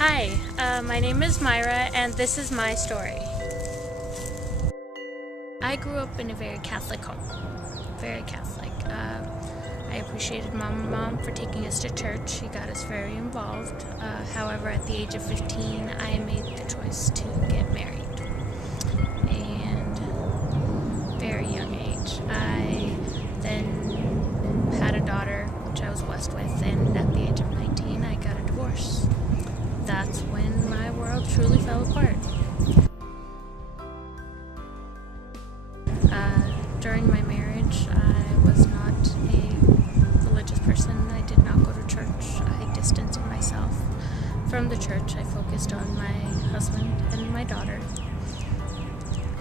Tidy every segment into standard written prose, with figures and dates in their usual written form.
Hi, my name is Mayra, and this is my story. I grew up in a very Catholic home, very Catholic. I appreciated Mom for taking us to church. She got us very involved. However, at the age of 15, I made the choice to get married. And very young age. I then had a daughter, which I was blessed with, and at the age of 19, I got a divorce. That's when my world truly fell apart. During my marriage, I was not a religious person. I did not go to church. I distanced myself from the church. I focused on my husband and my daughter.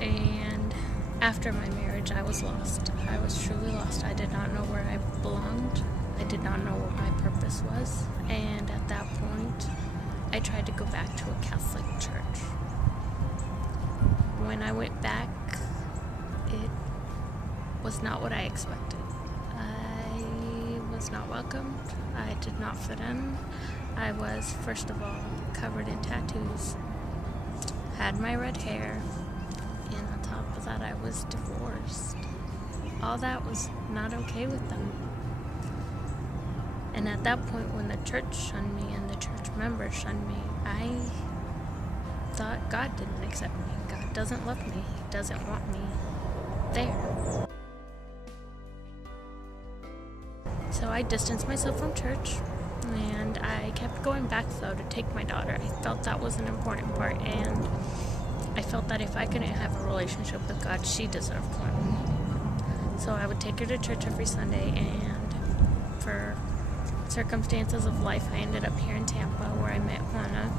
And after my marriage, I was lost. I was truly lost. I did not know where I belonged. I did not know what my purpose was. And at that point, I tried to go back to a Catholic church. When I went back, it was not what I expected. I was not welcomed. I did not fit in. I was, first of all, covered in tattoos, had my red hair, and on top of that, I was divorced. All that was not okay with them. And at that point, when the church shunned me and the church members shunned me, I thought God didn't accept me. God doesn't love me. He doesn't want me there. So I distanced myself from church, and I kept going back, though, to take my daughter. I felt that was an important part, and I felt that if I couldn't have a relationship with God, she deserved one. So I would take her to church every Sunday, and for circumstances of life, I ended up here in Tampa, where I met Juana,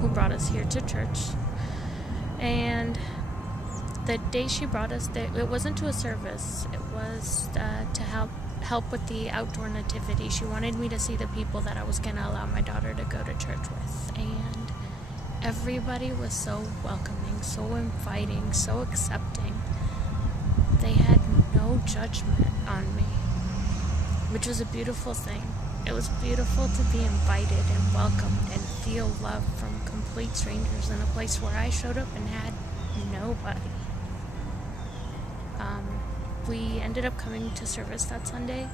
who brought us here to church. And the day she brought us there, it wasn't to a service. It was to help with the outdoor nativity. She wanted me to see the people that I was going to allow my daughter to go to church with. And everybody was so welcoming, so inviting, so accepting. They had no judgment on me, which was a beautiful thing. It was beautiful to be invited and welcomed and feel love from complete strangers in a place where I showed up and had nobody. We ended up coming to service that Sunday,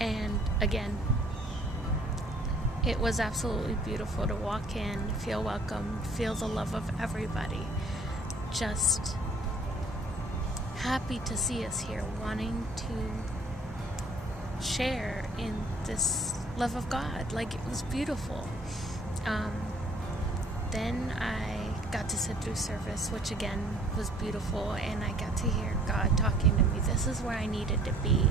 and again, it was absolutely beautiful to walk in, feel welcome, feel the love of everybody. Just happy to see us here, wanting to share in this love of God. Like, it was beautiful. Then I got to sit through service, which again was beautiful, and I got to hear God talking to me. This is where I needed to be.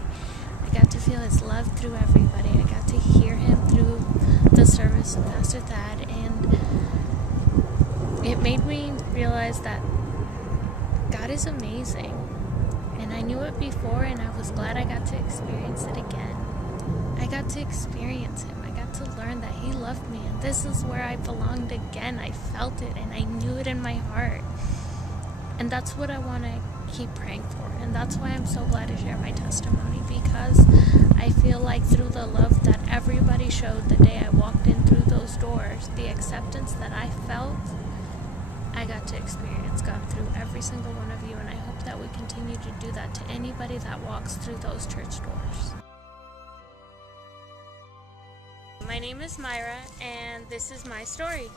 I got to feel His love through everybody. I got to hear Him through the service of Pastor Thad, and it made me realize that God is amazing. And I knew it before, and I was glad I got to experience it again. I got to experience Him. I got to learn that He loved me, and this is where I belonged again. I felt it, and I knew it in my heart. And that's what I want to keep praying for. And that's why I'm so glad to share my testimony, because I feel like through the love that everybody showed the day I walked in through those doors, the acceptance that I felt, I got to experience God through every single one of you, and I hope that we continue to do that to anybody that walks through those church doors. My name is Mayra, and this is my story.